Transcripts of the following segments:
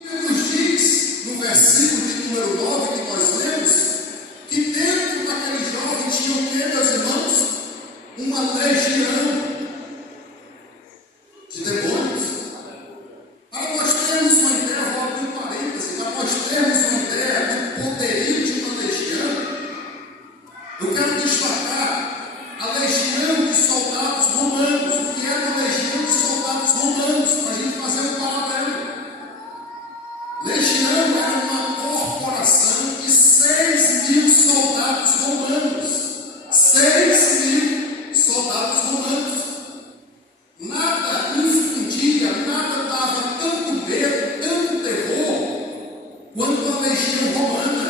Nos diz, no versículo de número 9 que nós lemos, que dentro daquele jovem tinha o quê, meus irmãos? Uma legião de demônios. Para nós termos uma ideia, vou abrir um parêntese, para nós termos uma ideia do poderio de uma legião, eu quero destacar a legião de soldados romanos. O que era uma legião de soldados romanos? Para a gente fazer um paralelo. Legião era uma corporação de 6.000 soldados romanos. 6.000 soldados romanos. Nada infundia, nada dava tanto medo, tanto terror, quanto a legião romana.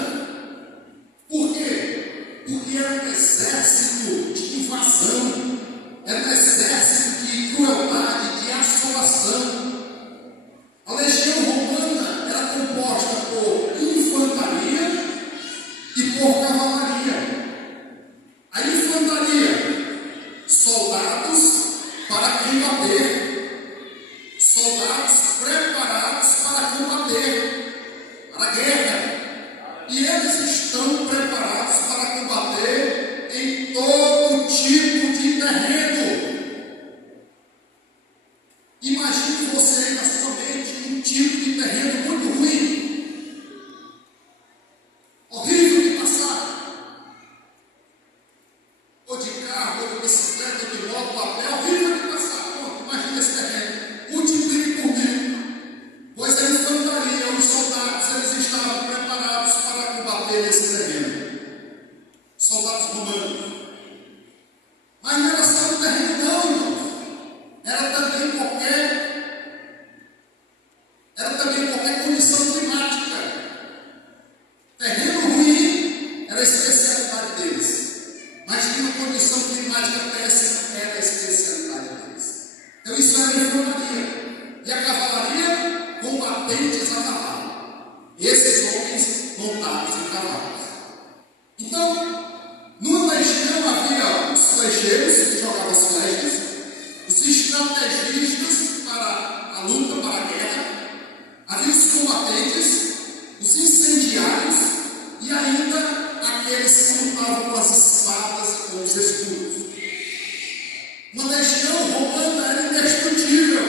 Por quê? Porque era um exército de invasão, era um exército de crueldade, de assolação. A legião romana era composta por infantaria e por cavalaria. A infantaria, soldados para combater, soldados preparados para combater, para a guerra. E eles estão preparados para combater em todo tipo de terreno. Imagine você aí na sua mente um tipo de terreno muito ruim, horrível de passar, ou de carro, ou de bicicleta, ou de moto, papel, horrível de passar. Pronto, imagine esse terreno, multiplique por 1000, pois a infantaria, os soldados, eles estavam preparados para combater esse terreno, soldados romanos. Mas não era só um terreno não, irmãos. Era também qualquer condição climática. Terreno ruim era a especialidade deles, mas tinha uma condição climática péssima, era a especialidade deles. Então isso era a infantaria. E a cavalaria, combatentes a cavalo. Esses homens montados em cavalos. Então, numa legião havia os flecheiros que jogavam as flechas, os estrategistas para a luta, para a guerra, havia os combatentes, os incendiários e ainda aqueles que lutavam com as espadas e com os escudos. Uma legião romana era indestrutível.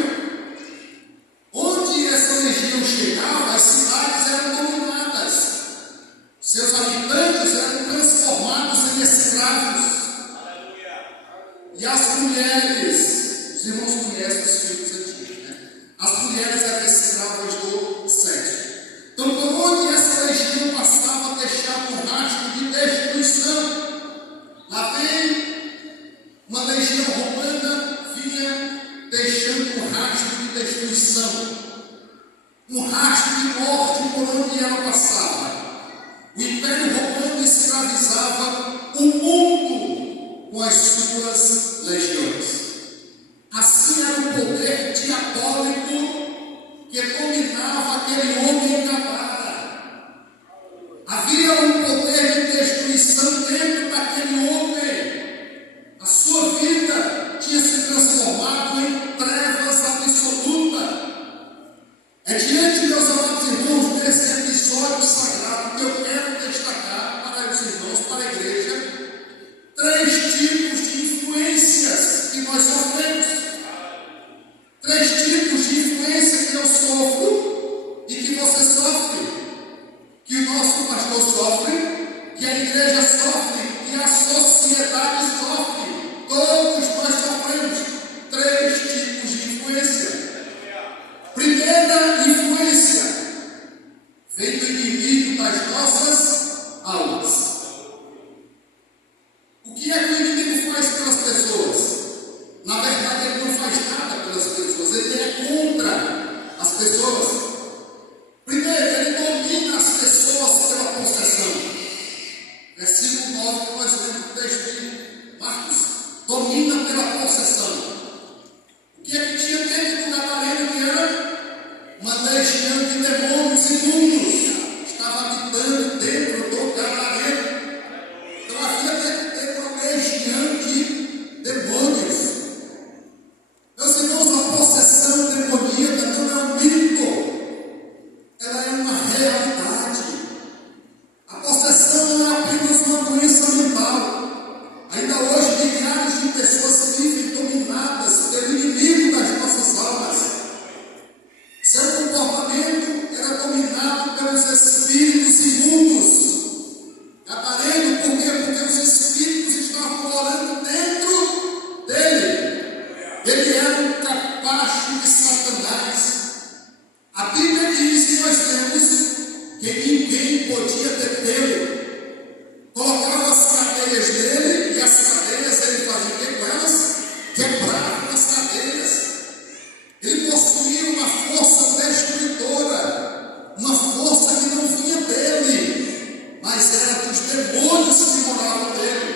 Onde essa legião chegava, as cidades eram dominadas, seus habitantes eram transformados em escravos. E as mulheres, os irmãos conhecem os filhos antigos, né? As mulheres eram escravas do sexo. Então, por onde essa legião passava, deixava um rastro de destruição. Lá vem uma legião romana, vinha deixando um rastro de destruição, um rastro de morte por onde ela passava. O Império Romano escravizava o mundo com as suas legiões. Assim era o poder diabólico que dominava aquele homem Gadara. Havia um poder de destruição dentro daquele homem. A sua vida tinha se transformado em trevas absoluta. É diante, meus amados irmãos, desse episódio sagrado que eu quero destacar para os irmãos, para a igreja, 3 tipos de influências que nós sofremos. 3 tipos de influência que eu sofro e que você sofre, que o nosso pastor sofre, que a igreja sofre, que a sociedade sofre. Todos nós sofremos 3 tipos de influência. Primeira influência vem do inimigo das nossas almas. O que é que o inimigo faz pelas pessoas? Na verdade, ele não faz nada pelas pessoas, ele é contra as pessoas. Primeiro, ele domina as pessoas pela possessão. Versículo 9 que nós lemos no texto de Marcos. Domina pela possessão. O que é que tinha dentro do Gadareno, que era uma legião de demônios imundos? Estava habitando dentro do Gadareno. Então havia dentro uma legião de demônios. Meus irmãos, a possessão demoníaca não é um mito. os espíritos imundos. Gadareno, por quê? Porque os espíritos estavam morando dentro dele. Ele era um capacho de Satanás. A Bíblia diz que nós temos que ninguém podia detê-lo. Colocava as cadeias nele, e as cadeias ele fazia o que com elas? Quebrava as cadeias. Ele possuía uma força destruidora, uma força que não vinha dele, mas era dos demônios que moravam nele.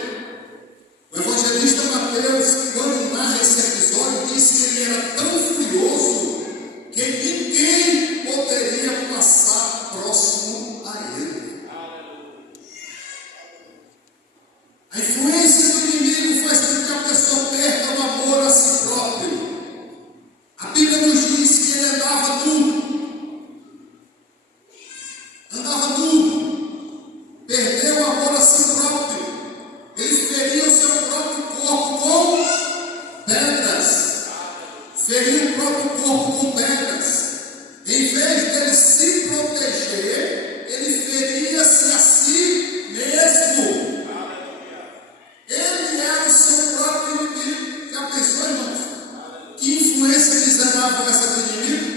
O evangelista Mateus, quando narra esse episódio, disse que ele era tão furioso que ninguém poderia passar próximo a ele. A influência do inimigo faz com que a pessoa perca o amor a si próprio. A Bíblia nos diz que ele andava nu. Andava nu. Perdeu o amor a si próprio. Ele feria o seu próprio corpo com pedras. Feria o próprio corpo com pedras. Em vez dele se proteger, ele feria-se a si mesmo. Ele era o seu próprio inimigo. Já pensou, irmãos? Que influência miserável essa do inimigo?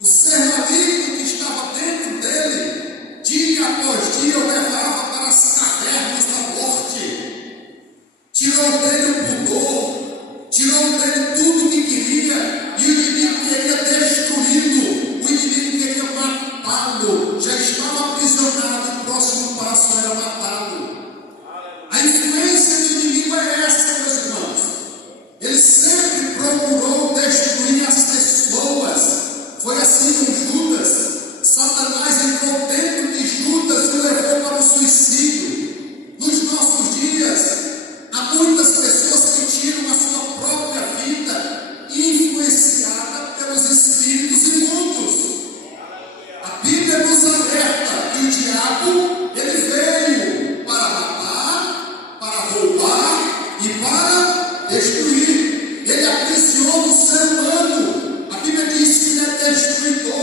O ser maligno que estava dentro dele, dia após dia, o levava para as cavernas da morte. Tirou dele o pudor, tirou dele tudo o que queria, e o inimigo queria destruí-lo, o inimigo queria matá-lo. Já estava aprisionado, o próximo passo era matá-lo. A influência do inimigo é essa, meus irmãos. Ele sempre procurou destruir as pessoas. Foi assim com Judas. Satanás entrou dentro de Judas e o levou para o suicídio. Nos nossos dias, há muitas pessoas que tiram a sua própria vida, influenciada pelos espíritos imundos. A Bíblia nos alerta que o diabo, ele veio para matar, para roubar e para destruir. Ele aprisiona o ser humano. A Bíblia diz que ele é destruidor.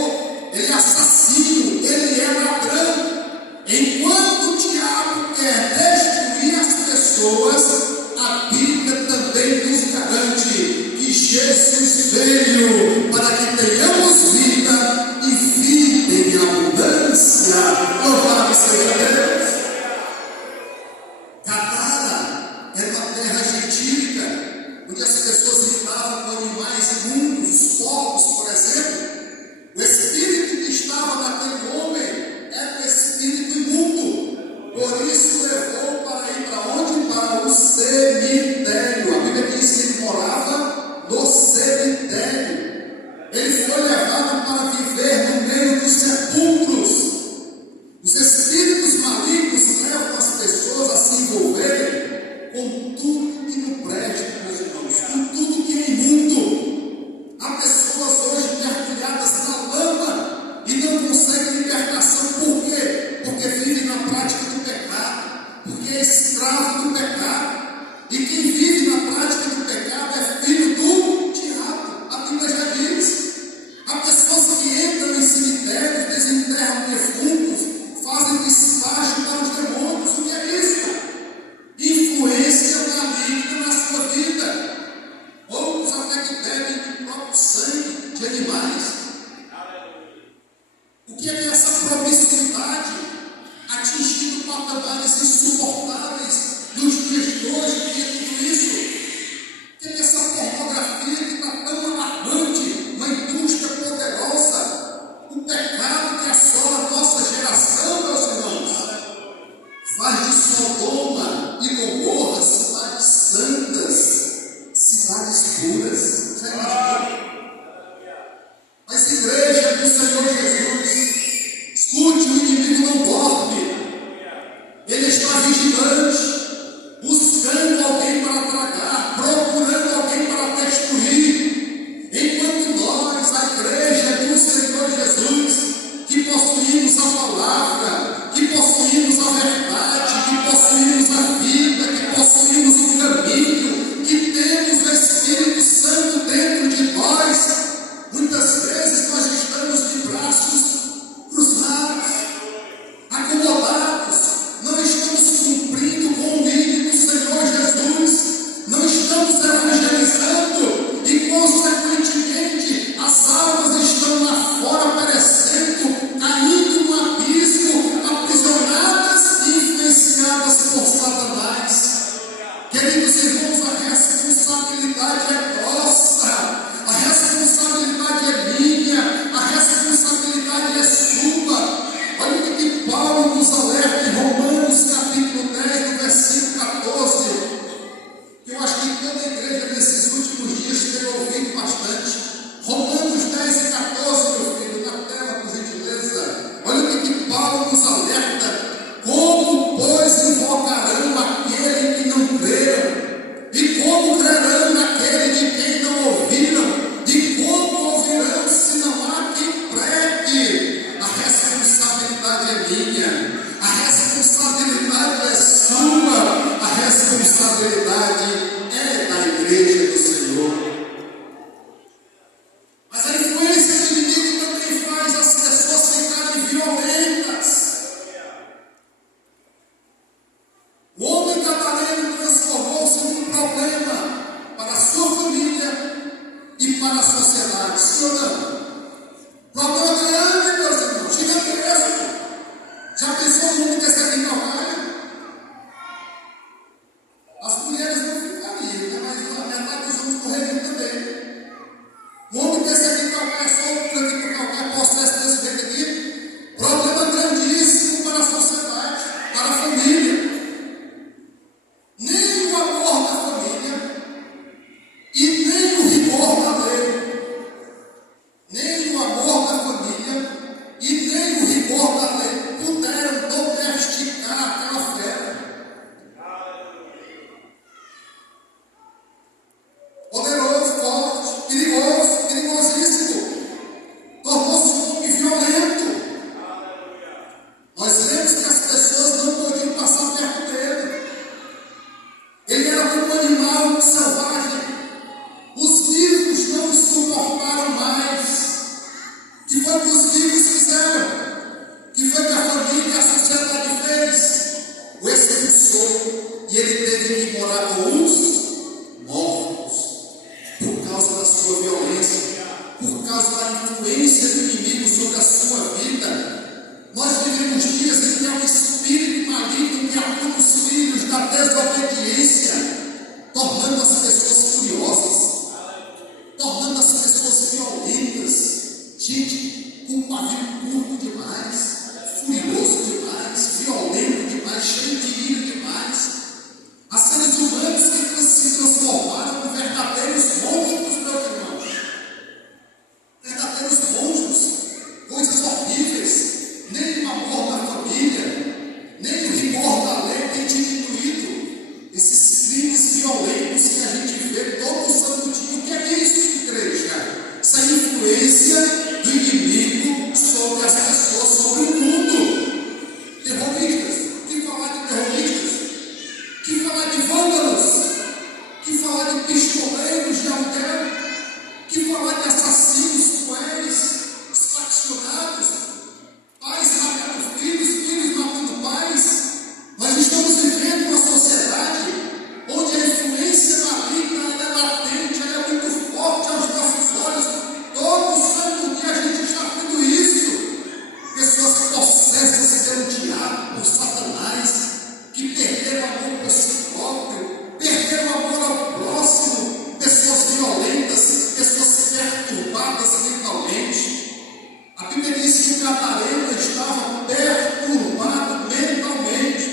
gente com um pavio curto demais, furioso demais, violento demais, cheio de ira demais, a seres humanos que se transformaram em verdadeiros monstros, meus irmãos. Verdadeiros monstros, coisas horríveis. Nem o amor da família, nem o rigor da lei tem diminuído esses crimes violentos que a gente vê todo santo dia. O que é isso, igreja? Essa influência do inimigo sobre as pessoas, sobre o mundo. Terroristas, que falar de terroristas? Que falar de vândalos? Que falar de pistoleiros de aluguel? Que falar de assassinos cruéis, faccionados? Pais matando filhos, filhos matando pais. Nós estamos vivendo uma sociedade onde a influência maligna é latente, ela é muito forte aos nossos olhos. Todo santo dia a gente está vendo isso. Pessoas possessas pelo diabo, por Satanás, que perderam o amor por si próprio, perderam o amor ao próximo, pessoas violentas, pessoas perturbadas mentalmente. A Bíblia diz que o gadareno estava perturbado mentalmente.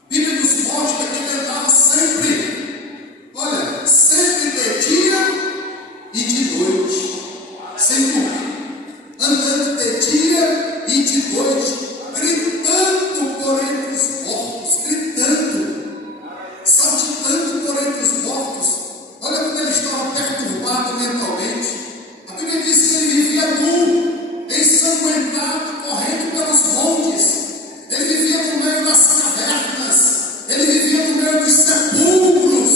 A Bíblia nos mostra que ele andava sempre, olha, sempre de dia e de noite, sem dormir, andando de dia e de noite, gritando por entre os mortos, gritando, saltitando por entre os mortos. Olha como ele estava perturbado mentalmente. A Bíblia diz que ele vivia nu, ensanguentado, correndo pelos montes. Ele vivia no meio das cavernas. Ele vivia no meio dos sepulcros.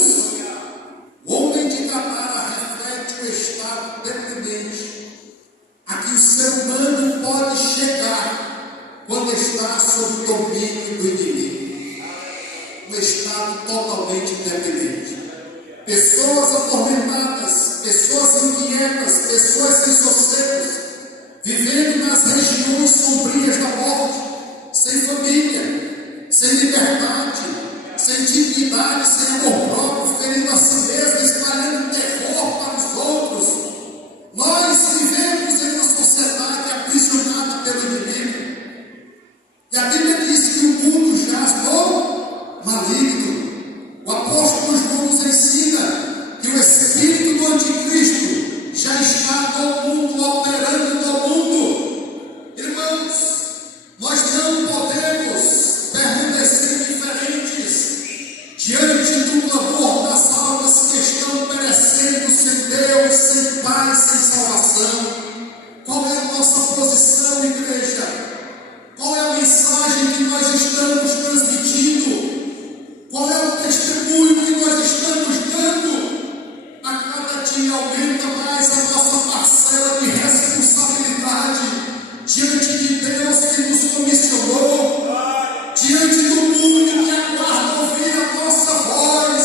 O homem de Gadara reflete o estado deprimente a que o ser humano pode chegar quando está sob o domínio do inimigo. Um estado totalmente deprimente. Pessoas atormentadas, pessoas inquietas, pessoas sem sossego, vivendo nas regiões sombrias da morte, sem família, sem liberdade, sem dignidade, sem amor próprio, ferindo a si mesmo, espalhando terror para os outros. Nós vivemos em uma sociedade aprisionada pelo inimigo. E a Bíblia diz que o mundo jaz no maligno. O apóstolo João nos ensina que o espírito do anticristo já está no mundo, operando no mundo. Irmãos, nós não podemos permanecer diferentes diante do clamor das almas que estão perecendo sem Deus, sem paz, sem salvação. Qual é a nossa posição, igreja? Qual é a mensagem que nós estamos transmitindo? Qual é o testemunho que nós estamos dando? A cada dia aumenta mais a nossa parcela de responsabilidade diante de Deus que nos comissionou, diante do mundo que aguarda ouvir a nossa voz,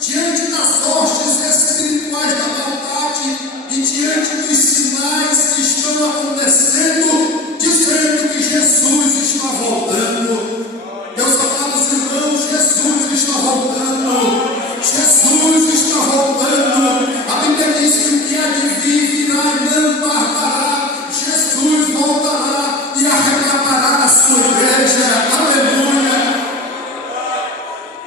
diante das hostes espirituais da maldade e diante dos sinais que estão acontecendo, dizendo que Jesus está voltando. Meus amados irmãos, Jesus está voltando. Jesus está voltando. A Bíblia diz que o que há de vir virá e não tardará. Jesus voltará e arrebatará a sua igreja. Aleluia.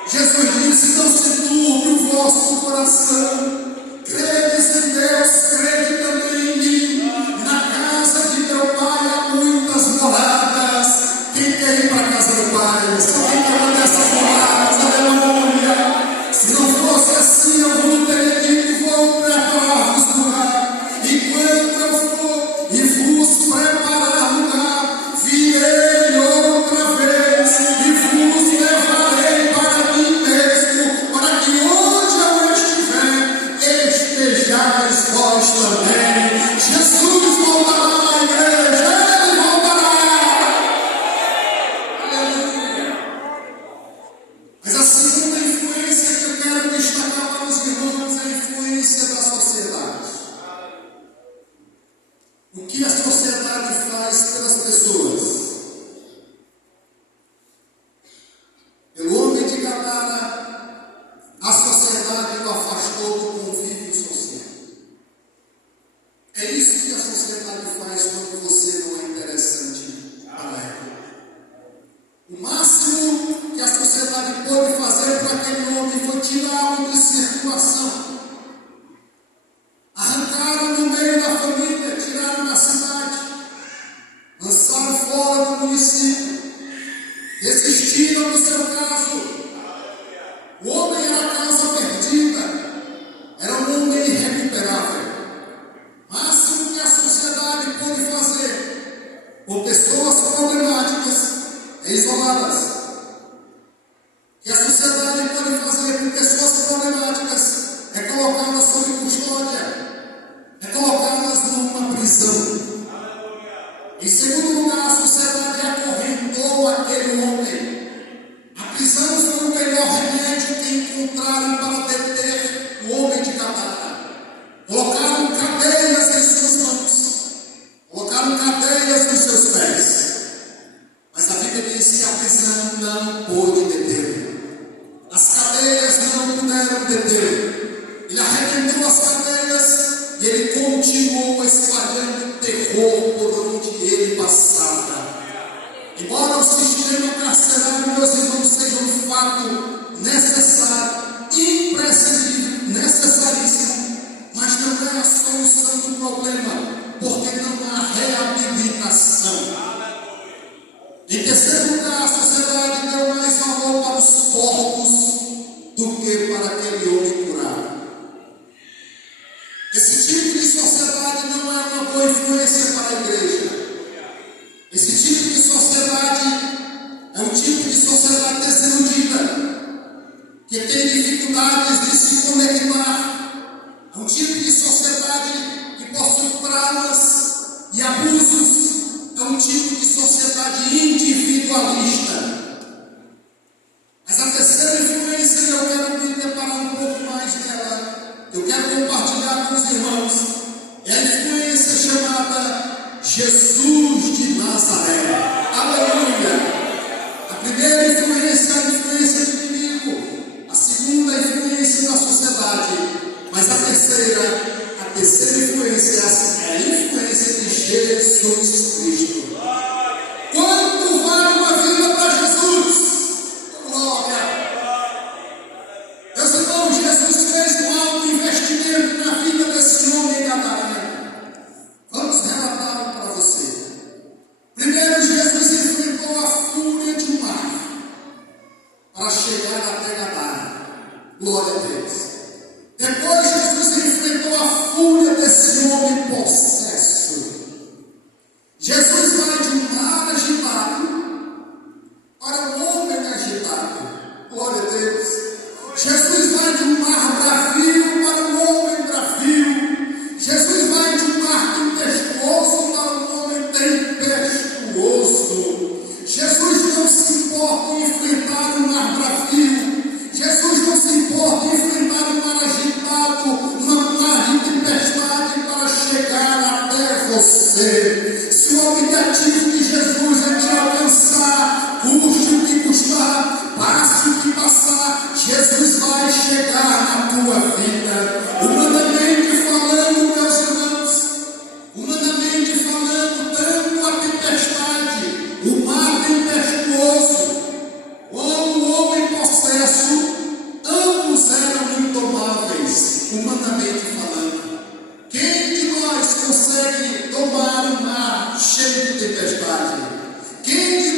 Jesus disse: não se turbe o vosso coração. Credes em Deus, crede também em mim. Na casa de meu Pai há muitas moradas. Quem quer ir para a casa do Pai? Quem quer uma dessas moradas? Aleluia! Se não fosse assim, eu não teria dito que vou preparar-vos lugar. E quando eu for e vos preparar lugar, virei outra vez e vos levarei para mim mesmo, para que onde eu estiver, estejais vós também. Jesus voltará à igreja. Mas a segunda influência que eu quero destacar para os irmãos é a influência da sociedade. O que a sociedade faz pelas pessoas? Pelo homem de Gadara, a sociedade o afastou do convívio social. É isso que a sociedade por pessoas problemáticas e isoladas. Que a sociedade pode fazer com pessoas problemáticas é colocá-las sob custódia, é colocá-las numa prisão. Em segundo lugar, a sociedade acorrentou aquele homem. A prisão foi o melhor remédio que encontraram para deter o homem de Gadara. Colocaram cadeias em suas mãos, colocaram cadeias nos seus pés. Mas a Bíblia diz que a prisão não pôde detê-lo. As cadeias não puderam detê-lo. Ele arrebentou as cadeias e ele continuou espalhando terror por onde ele passava. Embora o sistema carcerário, meus irmãos, seja um fato necessário, imprescindível, necessaríssimo, mas não é a solução do problema, porque não há reabilitação. Em terceiro lugar, a sociedade deu mais valor para os porcos do que para aquele homem curado. Esse tipo de sociedade não é uma boa influência para a igreja. Esse tipo de sociedade é um tipo de sociedade desiludida, que tem dificuldades de se conectar. É um tipo de sociedade que possui traumas e abusos. É um tipo de sociedade individualista. Mas a terceira influência, eu quero me deparar um pouco mais dela. Eu quero compartilhar com os irmãos. É a influência chamada Jesus de Nazaré. Aleluia! A primeira influência é a influência do inimigo. A segunda é a influência da sociedade. Mas a terceira influência é a influência de Jesus Cristo. Quanto vale uma vida para Jesus? Glória! Meus irmãos, Jesus fez um alto investimento na vida desse homem gadareno. Vamos relatar para você. Primeiro, Jesus enfrentou a fúria de um mar para chegar até Gadara. Glória a Deus. Depois, Jesus enfrentou a fúria desse homem possesso. Jesus vai de um mar agitado para um homem agitado. Glória a Deus. Jesus vai de um mar bravio para um homem bravio. Jesus vai de um mar tempestuoso para um homem tempestuoso. Jesus não se importa em enfrentar um mar bravio. Jesus não se importa em enfrentar um mar agitado, uma mar de tempestade para chegar até você. Se o objetivo de Jesus é te alcançar, custe o que custar, passe o que passar, Jesus vai chegar na tua vida. Humanamente falando, meus irmãos, humanamente falando, tanto a tempestade, o mar tempestuoso, como o homem possesso, ambos eram indomáveis, humanamente falando. Quem de nós consegue domar um mar cheio de tempestade? Quem de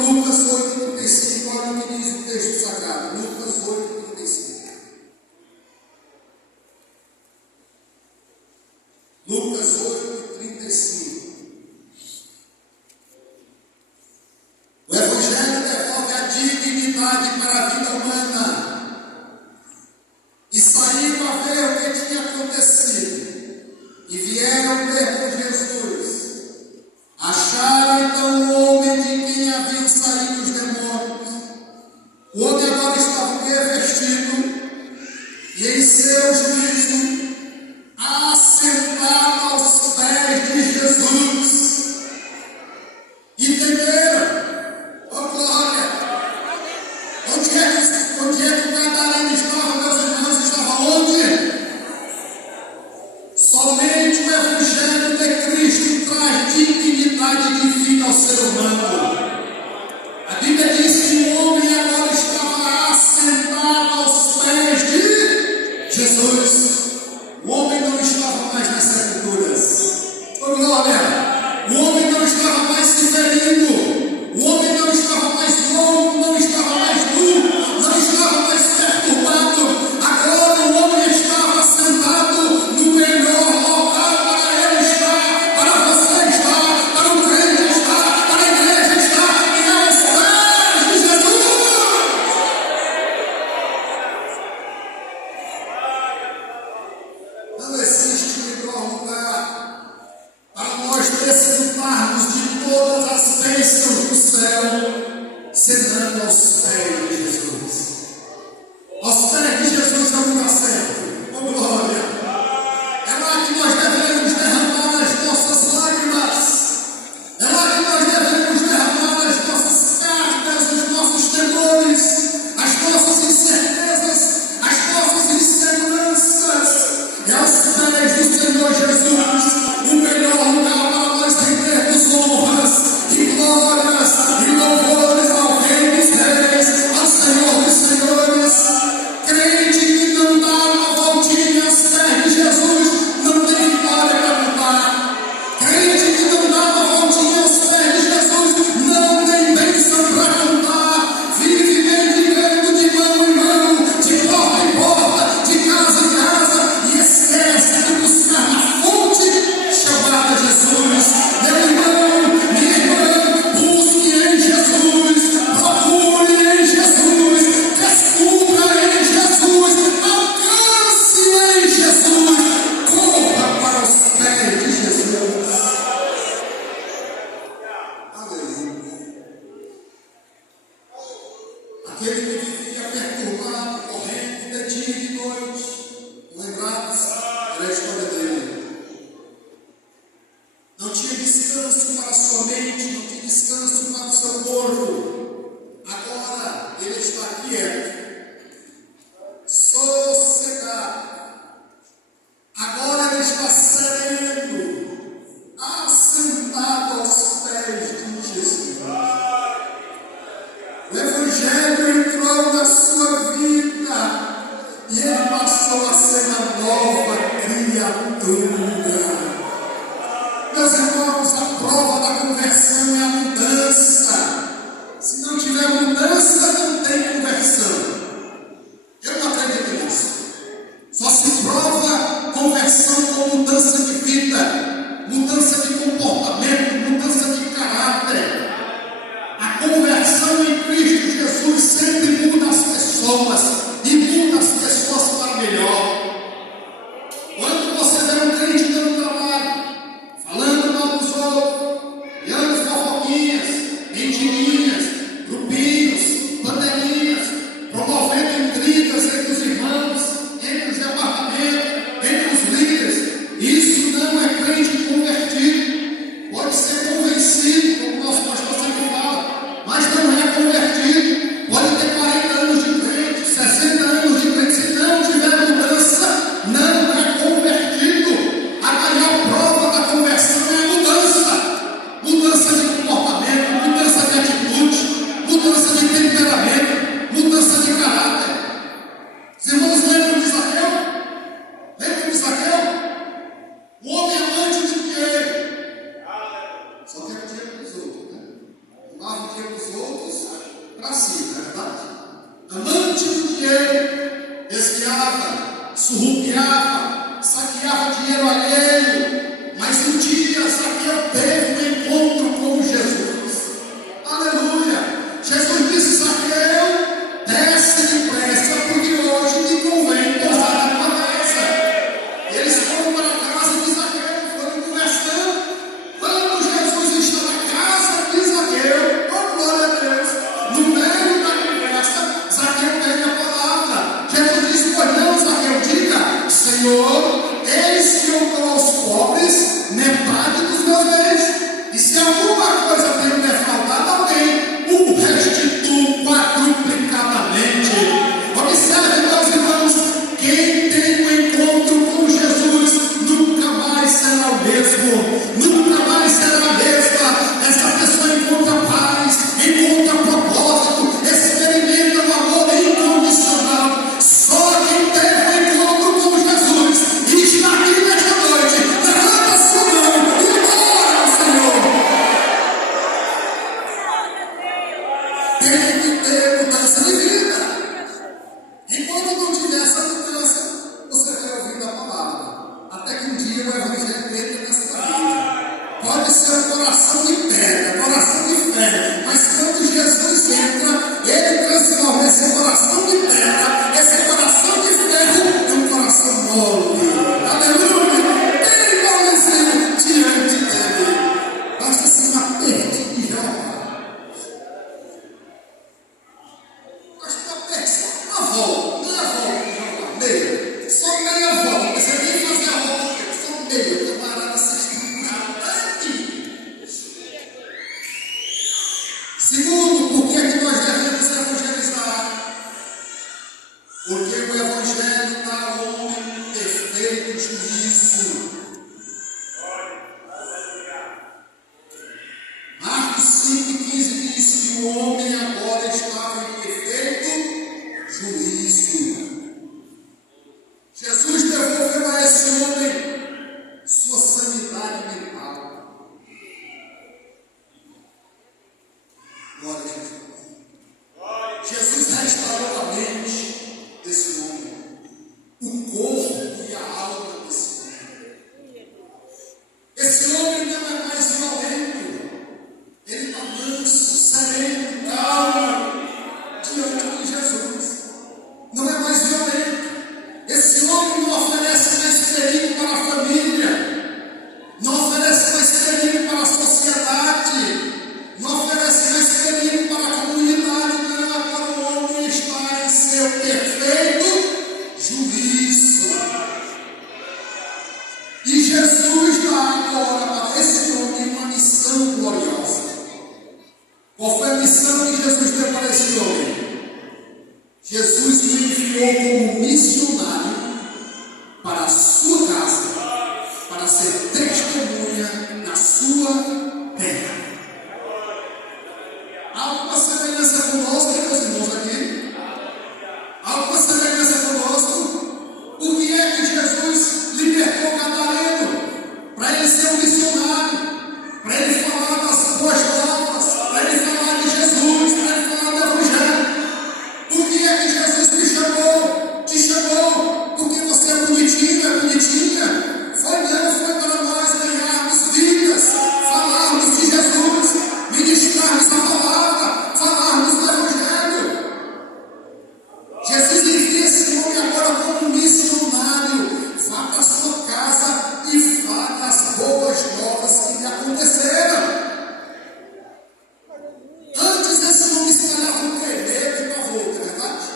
Lucas 8,35, olha o que diz o texto sagrado. Lucas 8,35. Lucas 8,35. O Evangelho devolve a dignidade para a vida humana. E saíram a ver o que tinha acontecido. E vieram ter com Jesus. Acharam então o homem de quem haviam saído os demônios. O homem agora estava revestido e em seu juízo assentado aos pés de Jesus. E temeram. Oh glória! Onde é que o Gadareno estava, meus irmãos? Estava onde? Somente o Evangelho de Cristo traz dignidade de vida ao ser humano. A Bíblia diz que o homem agora estava assentado aos pés de Jesus. O homem não estava mais nas sepulturas. Oh glória! O homem não estava mais se ferindo. O homem não estava mais louco, não estava mais nu, não estava mais perturbado. Agora o homem estava sentado no melhor local para ele estar, para você estar, para o crente estar, para a igreja estar, e aos pés de Jesus. Não existe melhor lugar para nós desfrutarmos de todas as bênçãos do céu, senão aos pés de Jesus. Aos pés de Jesus é o lugar certo. Oh glória! É lá que nós devemos derramar as nossas lágrimas. É lá que nós devemos derramar as nossas cartas, os nossos temores, as nossas incertezas, as nossas inseguranças. É aos pés do Senhor Jesus o melhor lugar para nós rendermos honras e glórias e louvores ao Rei dos Reis, ao Senhor dos Senhores. Crente que não dá uma voltinha aos pés de Jesus não tem vitória para contar. Crente que não dá uma voltinha aos pés de Jesus não tem bênção para contar. Vive mendigando de mão em mão, de porta em porta, de casa em casa, e esquece de buscar na fonte chamada Jesus. Meu irmão, minha irmã, busque em Jesus, procure em Jesus, descubra em Jesus, alcance em Jesus, corra para os pés de Jesus. Aleluia. Aquele que vivia perturbado, correndo de dia e de noite, lembrados, era a história dele. Não tinha descanso para a sua mente, não tinha descanso para o seu corpo. Agora ele está quieto, sossegado. Agora ele está sereno, assentado aos pés de Jesus. O Evangelho entrou na sua vida e ele passou a ser uma nova criatura. Meus irmãos, a prova da conversão é a mudança. Se não tiver mudança, não tem conversão. Eu não acredito nisso. Só se prova conversão com mudança de vida, mudança de comportamento, mudança de caráter. A conversão em Cristo Jesus sempre muda as pessoas e muda as pessoas para melhor. Quando você vê um crente dando trabalho, falando mal dos outros, criando fofoquinhas, mentirinhas, grupinhos, bandeirinhas, promovendo intrigas entre os irmãos, entre os departamentos, entre os líderes, isso não é crente convertido. Pode ser convencido, como o nosso pastor sempre fala, mas não é convertido. Pode ter 40 anos de crente, 60 anos de crente, se não tiver mudança, não é convertido. A maior prova da conversão é a mudança. Mudança de comportamento, mudança de atitude, mudança de temperamento, mudança de caráter. Os irmãos lembram de Zaqueu? Lembram de Zaqueu? O homem amante de dinheiro. Só quer o dinheiro dos outros, né? Lava o dinheiro dos outros. outros para si, não é verdade? Amante do dinheiro, desviava, surrupiava, saqueava dinheiro alheio, mas um dia Zaqueu teve um encontro com Jesus. Aleluia! Jesus disse: Zaqueu, desce depressa, porque hoje me convém pousar na tua casa. Eles foram para a casa de Zaqueu, foram conversando. Quando Jesus está na casa de Zaqueu, oh glória a Deus, no meio da conversa, Zaqueu pede a palavra. Jesus disse: pois não, Zaqueu, diga: Senhor, eis que eu dou aos pobres metade dos meus bens, e se alguma coisa tenho defraudado alguém, o restituo quadruplicadamente. Observe, meus irmãos, quem tem um encontro com Jesus nunca mais será o mesmo, nunca mais será a mesma. Essa pessoa encontra paz, encontra propósito, experimenta o amor incondicional. Só quem teve um encontro com Jesus e está aqui nesta noite, levanta a sua mão e ora ao Senhor. Tem que ter mudança de vida. Enquanto não tiver essa mudança, você vai ouvindo a palavra, até que um dia o evangelho entre na sua vida. Pode ser um coração de pedra, coração de fé, mas quando Jesus entra, ele transforma esse coração de pedra, esse coração de ferro, em um coração mole. Aleluia! Ele amolecer diante dele. Basta se bater de Jeová. Basta bater só uma volta, meia volta de Jeová, meia. Só meia volta, você tem que fazer a volta, só meia. O camarada se segundo, por que nós devemos evangelizar? Porque o evangelho dá ao homem perfeito juízo. Marcos 5,15 diz que o homem agora estava em perfeito juízo. Jesus devolveu a esse homem sua sanidade mental. Glória a Jesus. Jesus restaurou a mente desse homem, o corpo e a alma desse homem. Esse homem não é mais violento, ele está manso, sereno, calmo, diante de Jesus. Não é mais violento. Esse homem não oferece mais perigo para a família, não oferece mais perigo para a sociedade, não oferece mais perigo para a comunidade. Não, agora o homem está em seu perfeito juízo. E Jesus dá agora para esse homem uma missão gloriosa. Qual foi a missão que Jesus deu para esse homem? Jesus o enviou como missionário para a sua casa, para ser testemunha na sua terra. Há alguma semelhança conosco, meus irmãos, aqui? Há alguma semelhança conosco? Por que é que Jesus libertou o Gadareno? Para ele ser um missionário, para ele falar das boas novas, para ele falar de Jesus, para ele falar do Evangelho. Por que é que Jesus te chamou? Te chamou porque você é bonitinho, é bonitinha? Foi para nós ganharmos vidas, falarmos de Jesus, ministrarmos a palavra, falarmos do Evangelho. Jesus envia esse homem agora como missionário. Vá para a sua casa e fale as boas novas que lhe aconteceram. Antes esse homem espalhava um medo e pavor, não é verdade?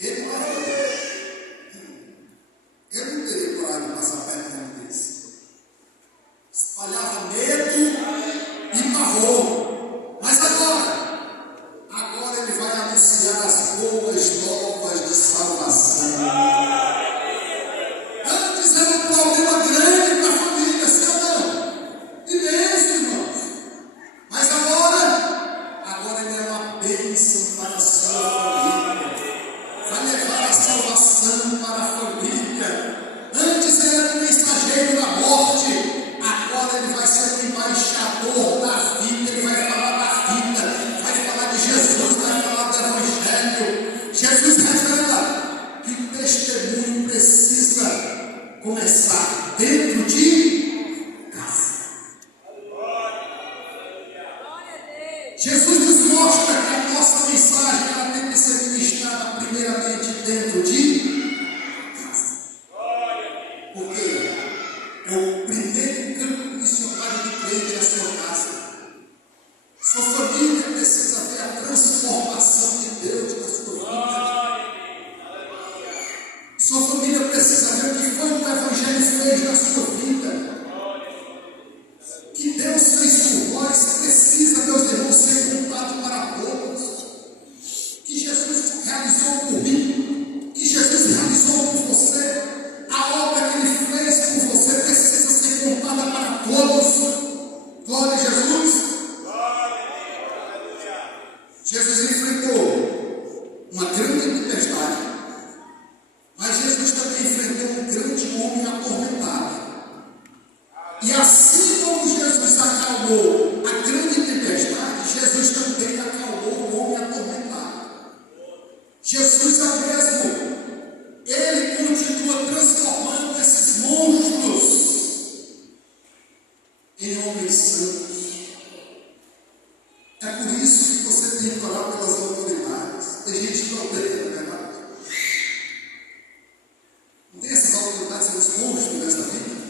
Ele pavor. Eu não teria coragem de passar perto de um desse. Espalhava medo e pavor. Mas agora ele vai anunciar as boas novas de salvação. Antes era um problema grande para a família, sim ou não? E mesmo, irmãos. Mas agora ele é uma bênção para a sua família. Vai levar a salvação para a família. Antes ele era um mensageiro da morte, agora ele vai ser um embaixador da vida. Ele vai falar precisa ver a transformação de Deus na sua vida. Sua família precisa ver o que foi que o Evangelho fez na sua vida. Que Deus fez por vós precisa, meus irmãos, ser contado para todos. Que Jesus realizou por mim, que Jesus realizou por você. A obra que Ele fez por você precisa ser contada para todos. Glória a Jesus. Jesus enfrentou uma grande tempestade, mas Jesus também enfrentou um grande homem atormentado. E assim como Jesus acalmou a grande tempestade, Jesus também acalmou o homem atormentado. Jesus é o mesmo. Ele continua transformando esses monstros em homens santos. É por isso que você tem que orar pelas autoridades. Tem gente que não tem, não é verdade? Não tem essas autoridades, esses monstros nessa vida?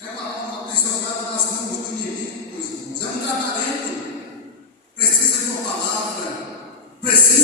É uma aprisionada nas mãos do inimigo, meus irmãos. É um tratamento. Precisa de uma palavra. Precisa